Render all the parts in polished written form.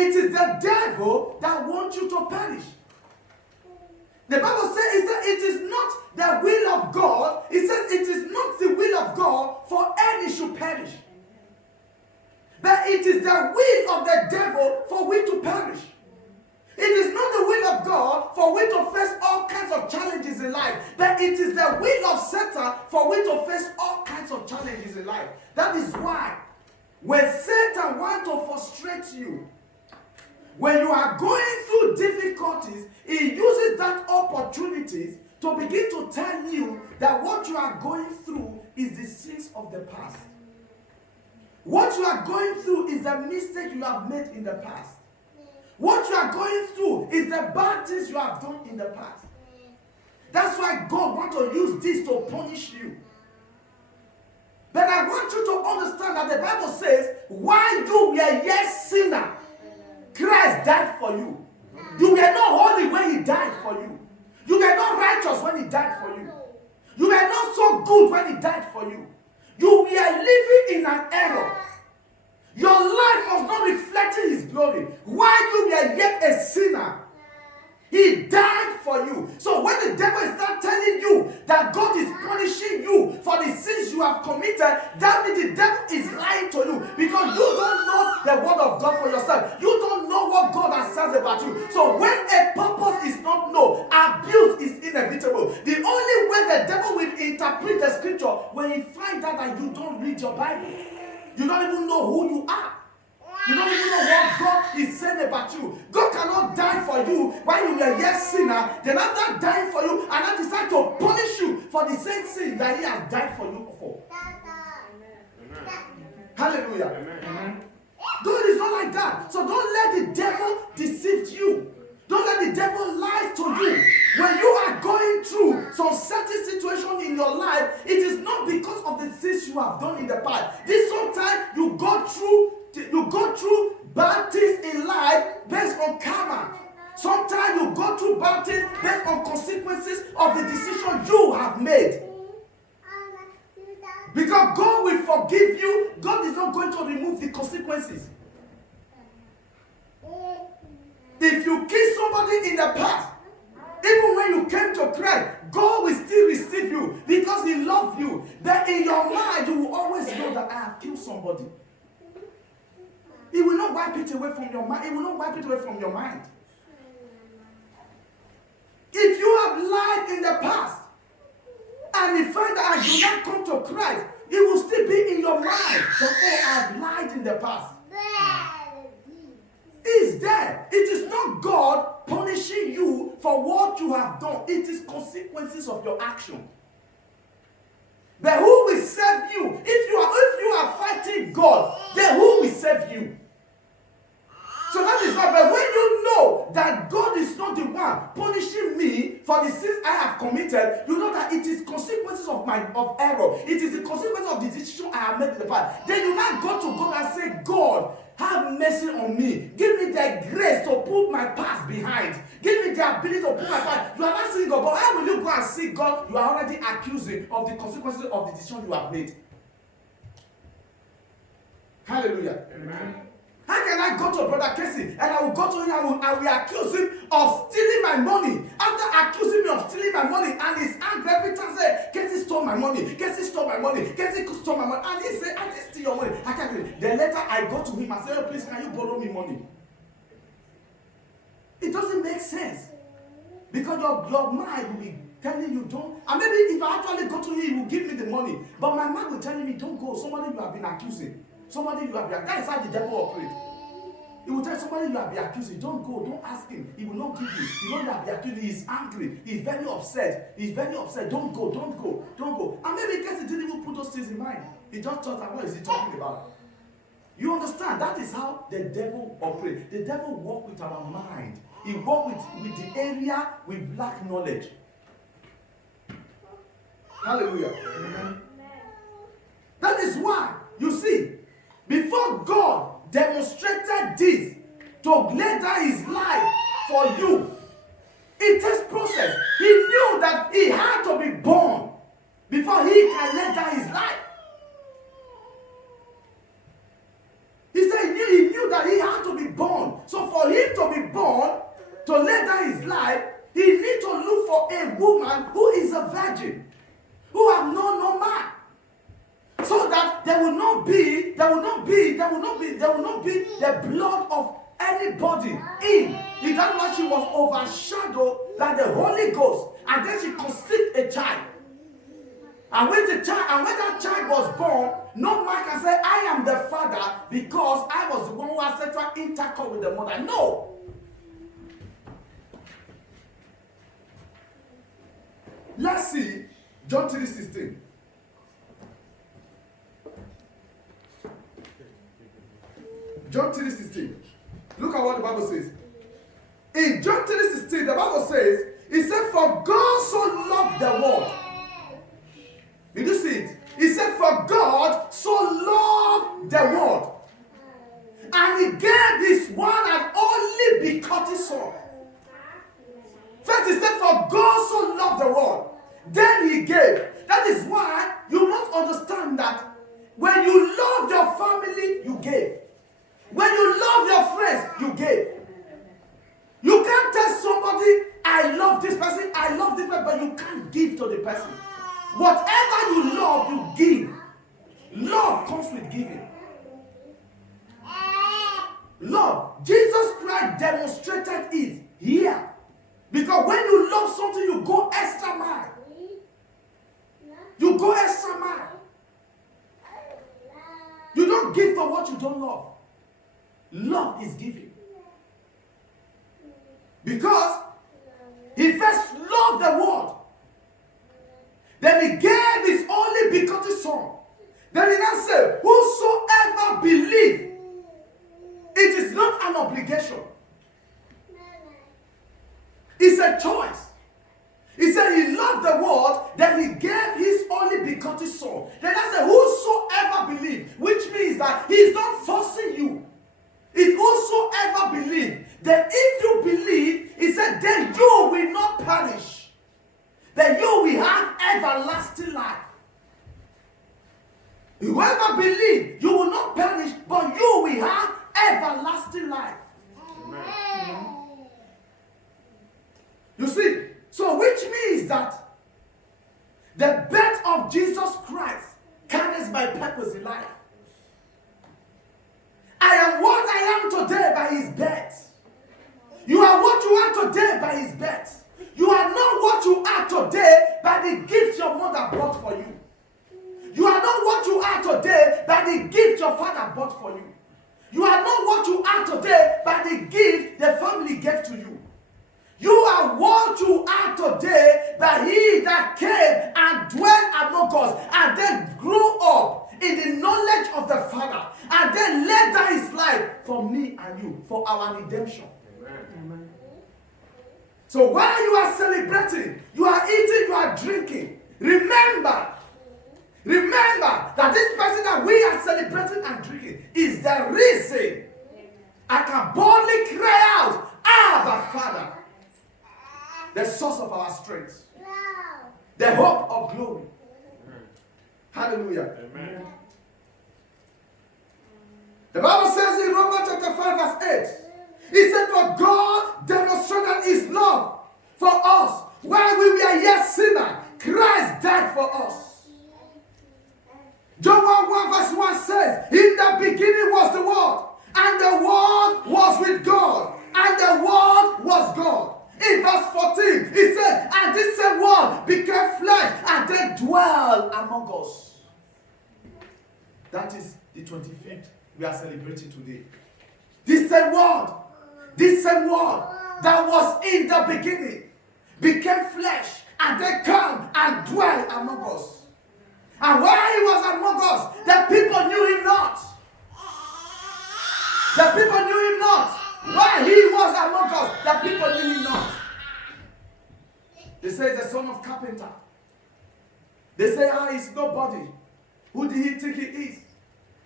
it is the devil that wants you to perish. The Bible says that it is not the will of God. It says it is not the will of God for any should perish. But it is the will of the devil for we to perish. It is not the will of God for we to face all kinds of challenges in life. But it is the will of Satan for we to face all kinds of challenges in life. That is why when Satan wants to frustrate you, when you are going through difficulties, he uses that opportunities to begin to tell you that what you are going through is the sins of the past. What you are going through is the mistake you have made in the past. What you are going through is the bad things you have done in the past. That's why God wants to use this to punish you. But I want you to understand that the Bible says, while you were yet sinner, Christ died for you. You were not holy when he died for you. You were not righteous when he died for you. You were not so good when he died for you. You were living in an error. Your life was not reflecting his glory. While you were yet a sinner, he died for you. So when the devil is not telling you that God is punishing you for the sins you have committed, that means the devil is lying to you because you don't know the word of God for yourself. You don't know what God has said about you. So when a purpose is not known, abuse is inevitable. The only way the devil will interpret the scripture when he finds out that you don't read your Bible. You don't even know who you are. You don't even know what God is saying about you. God cannot die for you while you were yet sinner. Then after dying for you, and I decide to punish you for the same sin that he has died for you for. Amen. Hallelujah. Amen. God is not like that. So don't let the devil deceive you. Don't let the devil lie to you. When you are going through some certain situation in your life, it is not because of the sins you have done in the past. This sometimes you go through bad things in life based on karma. Sometimes you go through bad things based on consequences of the decision you have made. Because God will forgive you, God is not going to remove the consequences. If you kill somebody in the past, even when you came to Christ, God will still receive you because he loves you. But in your mind, you will always know that I have killed somebody. He will not wipe it away from your mind. He will not wipe it away from your mind. If you have lied in the past, and you find that I do not come to Christ, it will still be in your mind that, oh, I have lied in the past. It's there. It is not God punishing you for what you have done. It is consequences of your action. But who will save you? If you are fighting God, then who will save you? So that is why, but when you know that God is not the one punishing me for the sins I have committed, you know that it is consequences of error. It is the consequence of the decision I have made in the past. Then you now go to God and say, God, have mercy on me. Give me the grace to put my past behind. Give me the ability to put my past. You are not seeing God, but how will you go and see God? You are already accusing of the consequences of the decision you have made. Hallelujah. Amen. How can I go to Brother Casey and I will go to him and I will accuse him of stealing my money? After accusing me of stealing my money, and he's angry every time, say, Casey stole my money, Casey stole my money, Casey stole my money, and he say, I didn't steal your money. I can't do it. Then later I go to him and say, oh, please, can you borrow me money? It doesn't make sense. Because your mind will be telling you don't. And maybe if I actually go to him, he will give me the money. But my mind will tell me, don't go. Somebody you have been accusing. Somebody you have been, that is how the devil operates. He will tell somebody you have been accusing, don't go, don't ask him. He will not give you. You know you have been accusing. He is angry. He is very upset. He is very upset. Don't go, don't go, don't go. And maybe because he didn't even put those things in mind. He just thought, what is he talking about? You understand? That is how the devil operates. The devil works with our mind. He works with the area we lack knowledge. Hallelujah. Amen. That is why, you see, before God demonstrated this to lay down his life for you, it takes process. He knew that he had to be born before he can lay down his life. He said he knew that he had to be born. So life, he needs to look for a woman who is a virgin, who have known no man. So that there will not be the blood of anybody in. That's why she was overshadowed by the Holy Ghost. And then she conceived a child. And when that child was born, no man can say, I am the father because I was the one who had sexual intercourse with the mother. No. Let's see John 3:16. John 3:16. Look at what the Bible says. In John 3:16, the Bible says, it said, for God so loved the world. Did you see it? He said, for God so loved the world. And he gave his one and only begotten son. First he said, for God so loved the world. Then he gave. That is why you must understand that when you love your family, you gave. When you love your friends, you gave. You can't tell somebody, I love this person, I love this person, but you can't give to the person. Whatever you love, you give. Love comes with giving. Love. Jesus Christ demonstrated it here. Because when you love something, you go extra mile. You go extra mile. You don't give for what you don't love. Love is giving. Because he first loved the world. Then he gave his only begotten son. Then he now said, whosoever believes, it is not an obligation. It's a choice. He said he loved the world, then he gave his only begotten son. Then I said, whosoever believes, which means that he is not forcing you. It's whosoever believes. Then if you believe, he said, then you will not perish. Then you will have everlasting life. Whoever believes, you will not perish, but you will have everlasting life. Amen. You see, so which means that the birth of Jesus Christ carries my purpose in life. I am what I am today by his birth. You are what you are today by his birth. You are not what you are today by the gift your mother brought for you. You are not what you are today by the gift your father bought for you. You are not what you are today by the gift the family gave to you. You are what you are today by he that came and dwelt among us and then grew up in the knowledge of the Father and then laid down his life for me and you, for our redemption. Amen. So while you are celebrating, you are eating, you are drinking, remember that this person that we are celebrating and drinking is the reason I can boldly cry out, Abba Father, the source of our strength, the hope of glory. Amen. Hallelujah. Amen. The Bible says in Romans chapter 5 verse 8, it said, for God demonstrated his love for us while we were yet sinners. Christ died for us. John 1 verse 1 says, in the beginning was the Word, and the Word was with God, and the Word was God. In verse 14, he said, and this same Word became flesh, and they dwell among us. That is the 25th we are celebrating today. This same Word that was in the beginning, became flesh, and they come and dwell among us. And while he was among us, the people knew him not. The people knew him not. While he was among us, the people knew him not. They say he's the son of carpenter. They say, he's nobody. Who did he think he is?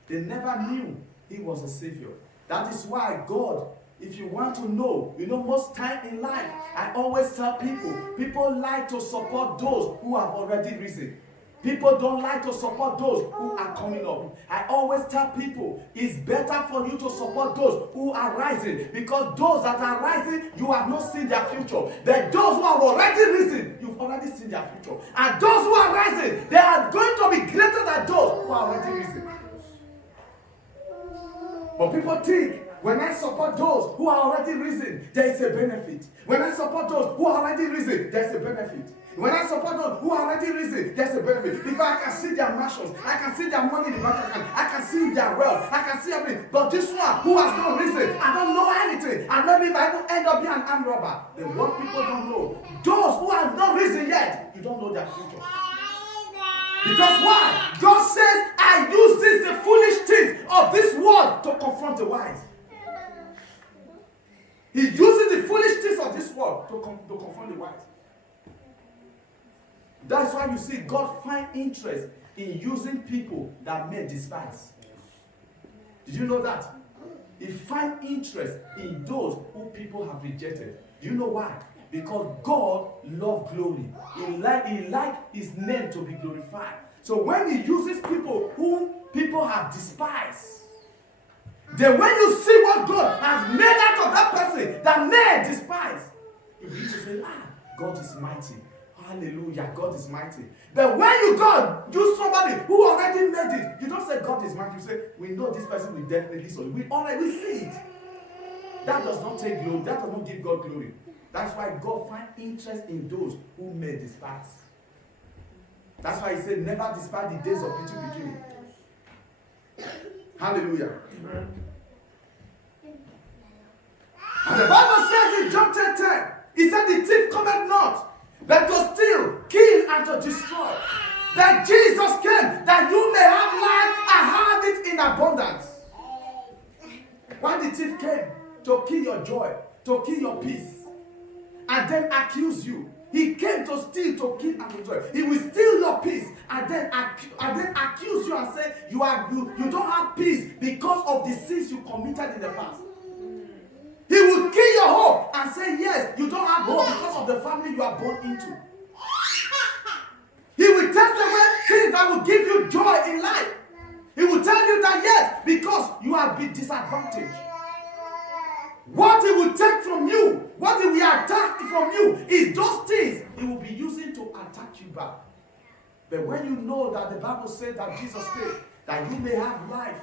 They never knew he was a savior. That is why God, if you want to know, most time in life, I always tell people like to support those who have already risen. People don't like to support those who are coming up. I always tell people, it's better for you to support those who are rising, because those that are rising, you have not seen their future. But those who have already risen, you've already seen their future. And those who are rising, they are going to be greater than those who are already risen. But people think, when I support those who are already risen, there is a benefit. When I support those who are already risen, there is a benefit. When I support those who are already risen, there's a benefit. Because I can see their mansions, I can see their money in the bank account, I can see their wealth, I can see everything. But this one who has not risen, I don't know anything. And maybe if I will end up being an armed robber. Then what people don't know, those who have not risen yet, you don't know their future. Because why? God says, I use this, the foolish things of this world, to confront the wise. He uses the foolish things of this world to confront the wise. That's why you see God find interest in using people that men despise. Did you know that? He find interest in those who people have rejected. Do you know why? Because God loves glory. He like his name to be glorified. So when he uses people whom people have despised, then when you see what God has made out of that person that men despise, you need to say, God is mighty. Hallelujah, God is mighty. But when you go use somebody who already made it, you don't say God is mighty. You say, we know this person will definitely solve it. We already see it. That does not take glory. That does not give God glory. That's why God finds interest in those who may despise. That's why he said, never despise the days of little beginning. Hallelujah. Amen. And the Bible says in John 10:10, he said, the thief cometh not, but to steal, kill, and to destroy. That Jesus came, that you may have life and have it in abundance. Why the thief came? To kill your joy, to kill your peace, and then accuse you. He came to steal, to kill, and to destroy. He will steal your peace, and then accuse you and say you don't have peace because of the sins you committed in the past. He will kill your hope and say, yes, you don't have hope because of the family you are born into. He will take away things that will give you joy in life. He will tell you that, yes, because you have been disadvantaged. What he will take from you, what he will attack from you, is those things he will be using to attack you back. But when you know that the Bible says that Jesus came, that you may have life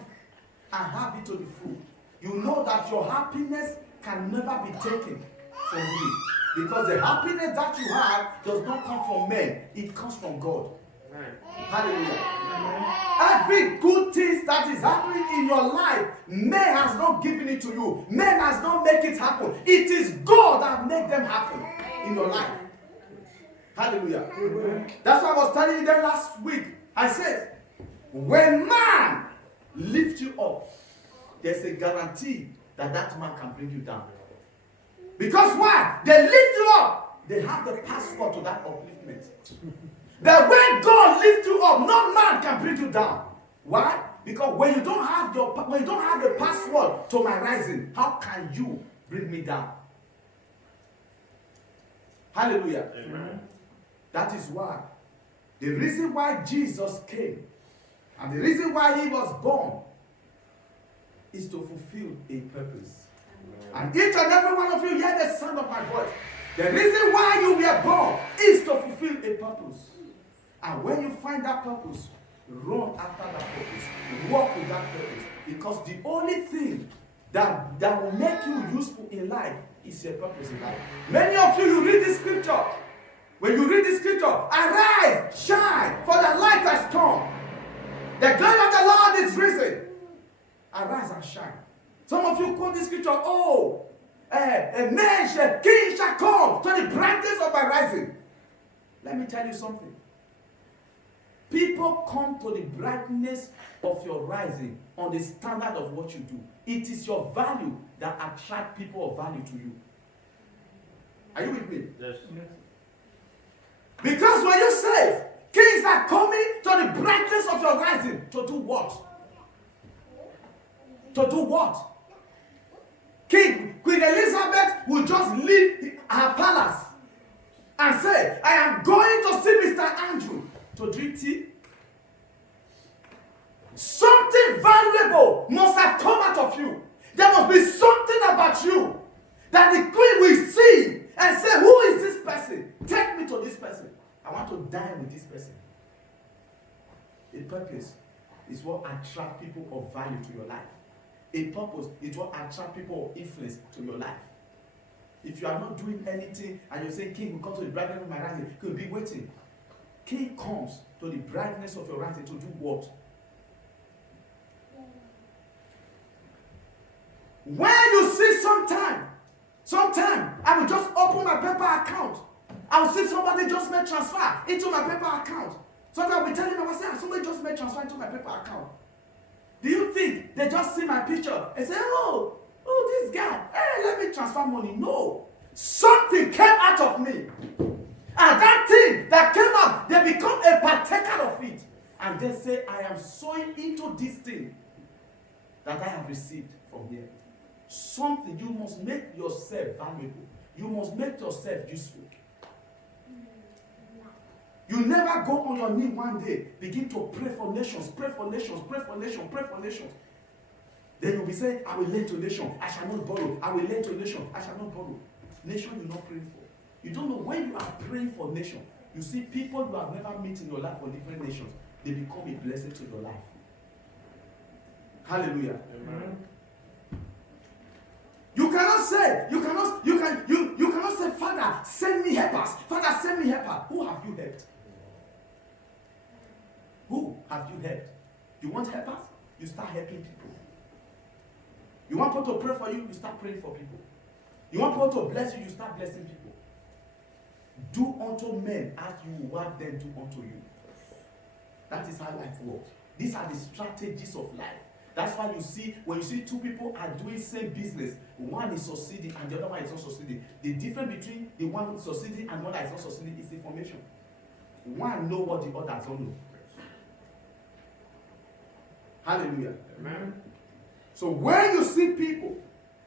and have it to the full, you know that your happiness can never be taken from you. Because the happiness that you have does not come from men, it comes from God. Amen. Hallelujah. Amen. Every good thing that is happening in your life, man has not given it to you. Man has not made it happen. It is God that made them happen in your life. Hallelujah. Amen. That's what I was telling you them last week. I said, when man lifts you up, there's a guarantee that man can bring you down. Because why? They lift you up. They have the password to that upliftment. That when God lifts you up, no man can bring you down. Why? Because when you don't have the password to my rising, how can you bring me down? Hallelujah. Amen. That is why. The reason why Jesus came and the reason why he was born is to fulfill a purpose. Amen. And each and every one of you hear the sound of my voice. The reason why you were born is to fulfill a purpose. And when you find that purpose, run after that purpose. Walk with that purpose. Because the only thing that will make you useful in life is your purpose in life. Many of you read this scripture. When you read this scripture, arise, shine, for the light has come. The glory of the Lord is risen. Arise and shine. Some of you quote this scripture, a king shall come to the brightness of my rising. Let me tell you something. People come to the brightness of your rising on the standard of what you do. It is your value that attracts people of value to you. Are you with me? Yes. Because when you say, kings are coming to the brightness of your rising, to do what? To do what? Queen Elizabeth will just leave her palace and say, I am going to see Mr. Andrew to drink tea. Something valuable must have come out of you. There must be something about you that the queen will see and say, who is this person? Take me to this person. I want to dine with this person. A purpose is what attracts people of value to your life. A purpose is what attracts people of influence to your life. If you are not doing anything and you say, King will come to the brightness of my rising, King will be waiting. King comes to the brightness of your rising to do what? When you see sometime, I will just open my PayPal account. I will see somebody just made transfer into my PayPal account. Sometimes I will be telling my pastor, somebody just made transfer into my PayPal account. Do you think they just see my picture and say, oh, this guy, hey, let me transfer money? No. Something came out of me. And that thing that came out, they become a partaker of it. And they say, I am sowing into this thing that I have received from here. Something, you must make yourself valuable. You must make yourself useful. You never go on your knee one day, begin to pray for nations, pray for nations, pray for nations, pray for nations. Then you'll be saying, I will lend to nation, I shall not borrow. I will lend to nation, I shall not borrow. Nation you're not praying for. You don't know when you are praying for nation, you see people you have never met in your life for different nations, they become a blessing to your life. Hallelujah. Amen. You cannot say, Father, send me helpers. Father, send me helpers. Who have you helped? Who have you helped? You want helpers? You start helping people. You want people to pray for you? You start praying for people. You want people to bless you? You start blessing people. Do unto men as you want them to do unto you. That is how life works. These are the strategies of life. That's why you see, when you see two people are doing same business, one is succeeding and the other one is not succeeding. The difference between the one who's succeeding and one that is not succeeding is information. One knows what the other doesn't know. Hallelujah. Amen. So when you see people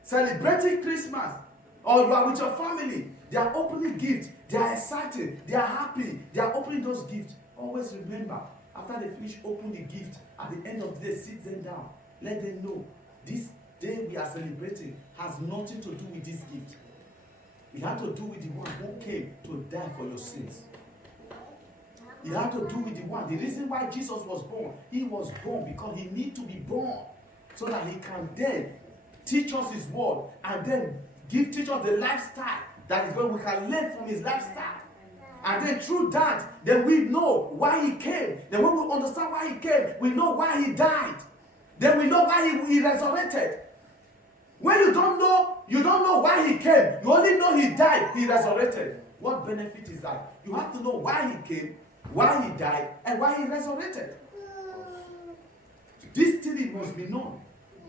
celebrating Christmas, or you are with your family, they are opening gifts, they are excited, they are happy, they are opening those gifts. Always remember, after they finish opening the gift, at the end of the day, sit them down. Let them know this day we are celebrating has nothing to do with this gift. It had to do with the one who came to die for your sins. It had to do with the one. The reason why Jesus was born, he was born because he needs to be born so that he can then teach us his word and then teach us the lifestyle that is where we can learn from his lifestyle. And then through that, then we know why he came. Then when we understand why he came, we know why he died. Then we know why he resurrected. When you don't know why he came. You only know he died, he resurrected. What benefit is that? You have to know why he came, why he died, and why he resurrected. These things must be known.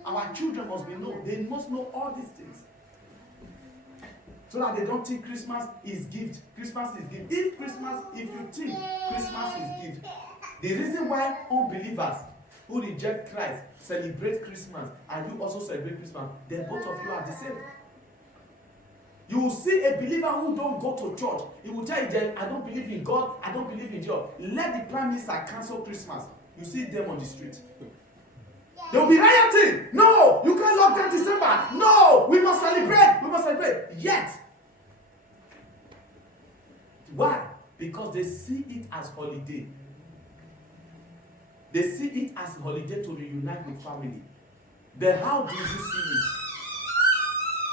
Our children must be known. They must know all these things. So that they don't think Christmas is gift. Christmas is gift. If you think Christmas is gift, the reason why unbelievers who reject Christ celebrate Christmas and you also celebrate Christmas, then both of you are the same. You will see a believer who don't go to church. He will tell you that I don't believe in God, I don't believe in God. Let the Prime Minister cancel Christmas. You see them on the street. They will be rioting. No, you can't lock down December. No, we must celebrate. We must celebrate. Yet. Why? Because they see it as holiday. They see it as a holiday to reunite with family. But how do you see it?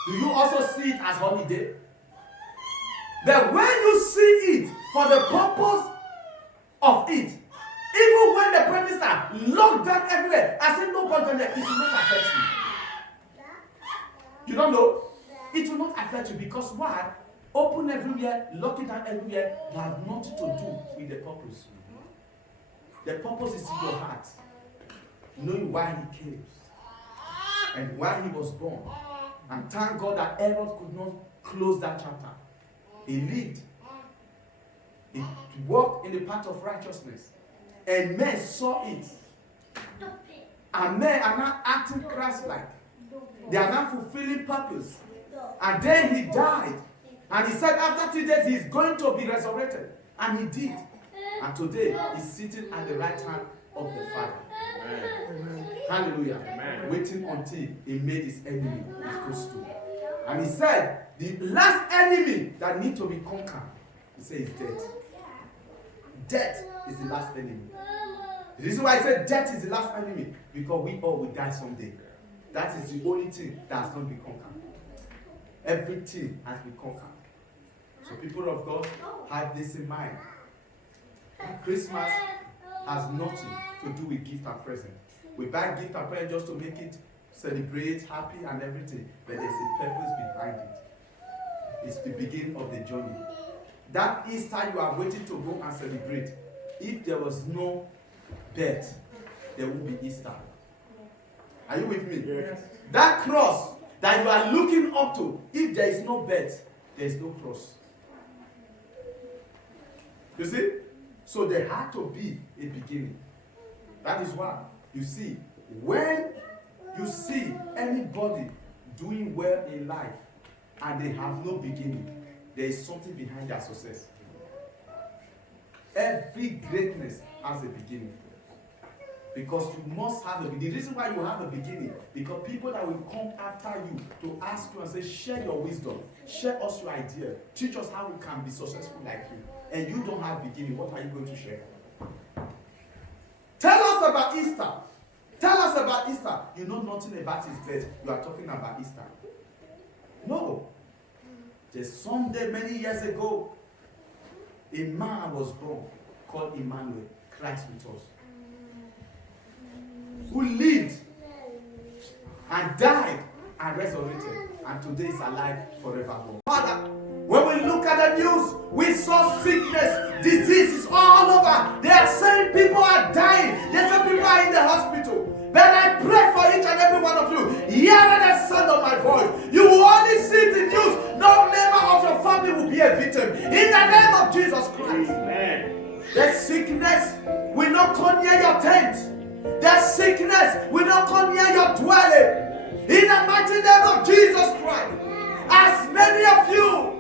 Do you also see it as holiday? But when you see it for the purpose of it, even when the Prime Minister locked down everywhere, I said nobody on there, it will not affect you. You don't know? It will not affect you because why? Open everywhere, lock it down everywhere, has nothing to do with the purpose. The purpose is in your heart. Knowing why he came and why he was born. And thank God that Herod could not close that chapter. He lived. He walked in the path of righteousness. And men saw it. And men are not acting Christ-like. They are not fulfilling purpose. And then he died. And he said after 3 days he is going to be resurrected. And he did. And today he's sitting at the right hand of the Father. Amen. Hallelujah. Amen. Waiting until he made his enemy his footstool. And he said, the last enemy that needs to be conquered, he said, is death. Death is the last enemy. The reason why I said death is the last enemy, because we all will die someday. That is the only thing that has not been conquered. Everything has been conquered. So people of God, have this in mind. Christmas has nothing to do with gift and present. We buy gift and present just to make it celebrate, happy and everything. But there's a purpose behind it. It's the beginning of the journey. That Easter you are waiting to go and celebrate. If there was no birth, there won't be Easter. Are you with me? Yes. That cross that you are looking up to, if there is no birth, there is no cross. You see? So there had to be a beginning. That is why, you see, when you see anybody doing well in life and they have no beginning, there is something behind their success. Every greatness has a beginning. Because you must have a beginning. The reason why you have a beginning, because people that will come after you to ask you and say, share your wisdom, share us your idea, teach us how we can be successful like you. And you don't have beginning, what are you going to share? Tell us about Easter. Tell us about Easter. You know nothing about his birth. You are talking about Easter. No. There's Sunday many years ago, a man was born called Emmanuel, Christ with us, who lived and died and resurrected, and today is alive forevermore. Father, when we look at the news, we saw sickness, diseases all over. They are saying people are dying. They say people are in the hospital. But I pray for each and every one of you, hearing the sound of my voice. You will only see the news. No member of your family will be a victim. In the name of Jesus Christ. Amen. The sickness will not come near your tent. The sickness will not come near your dwelling. In the mighty name of Jesus Christ. As many of you,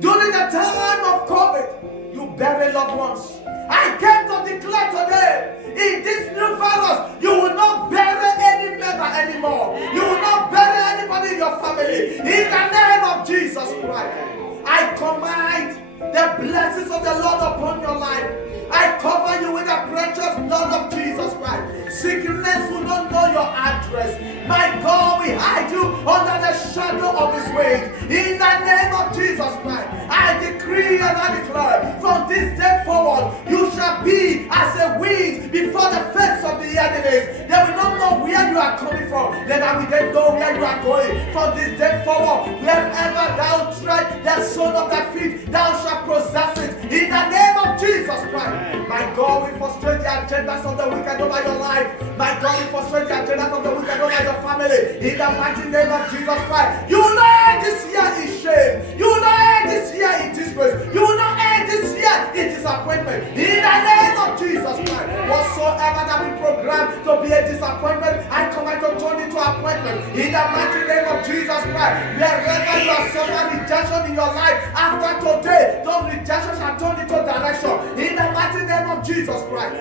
during the time of COVID, you bury loved ones. I came to declare today, in this new virus, you will not bury any member anymore. You will not bury anybody in your family. In the name of Jesus Christ, I command the blessings of the Lord upon your life. I cover you with the precious blood of Jesus Christ. Sickness will not know your address. My God, we hide you under the shadow of his wings. In the name of Jesus Christ, I decree and I declare, from this day forward, you shall be as a wind before the face of the enemies. They will not know where you are coming from. Then I will then know where you are going. From this day forward, wherever thou tread the sole of thy feet, thou shalt possess it. In the name of Jesus Christ. My God, we frustrate the agendas of the wicked over your life. My God, we frustrate the agendas of the wicked over your family. In the mighty name of Jesus Christ. You will not end this year in shame. You will not end this year in disgrace. You will not end this year in disappointment. In the name of Jesus Christ. Whatsoever that we programmed to be a disappointment, I command to turn into appointment. In the mighty name of Jesus Christ. Wherever you have suffered rejection in your life, after today, those rejections shall turn into direction. In the mighty name of Jesus Christ.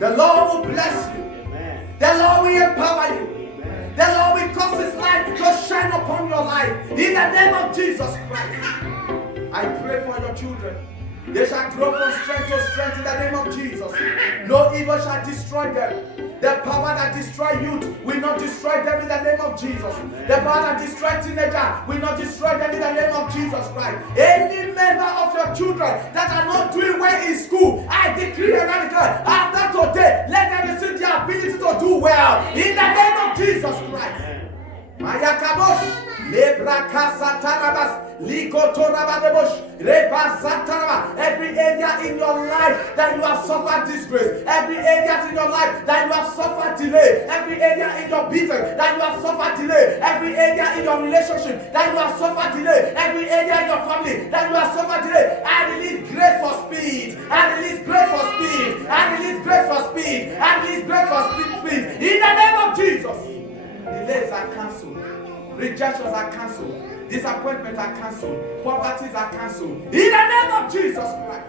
The Lord will bless you. The Lord will empower you. The Lord will cause his light to shine upon your life. In the name of Jesus Christ. I pray for your children. They shall grow from strength to strength in the name of Jesus. No evil shall destroy them. The power that destroys youth will not destroy them in the name of Jesus. The power that destroys teenagers will not destroy them in the name of Jesus Christ. Any member of your children that are not doing well in school, I decree and I declare, after today, let them receive the ability to do well in the name of Jesus Christ. Mayakabosh. Every area in your life that you have suffered disgrace, every area in your life that you have suffered delay, every area in your business that you have suffered delay, every area in your relationship that you have suffered delay, every area in your family that you have suffered delay, I release grace for speed. I release grace for speed. I release grace for speed. I release grace for speed. In the name of Jesus, delays are cancelled. Rejections are cancelled. Disappointments are cancelled. Poverties are cancelled. In the name of Jesus Christ.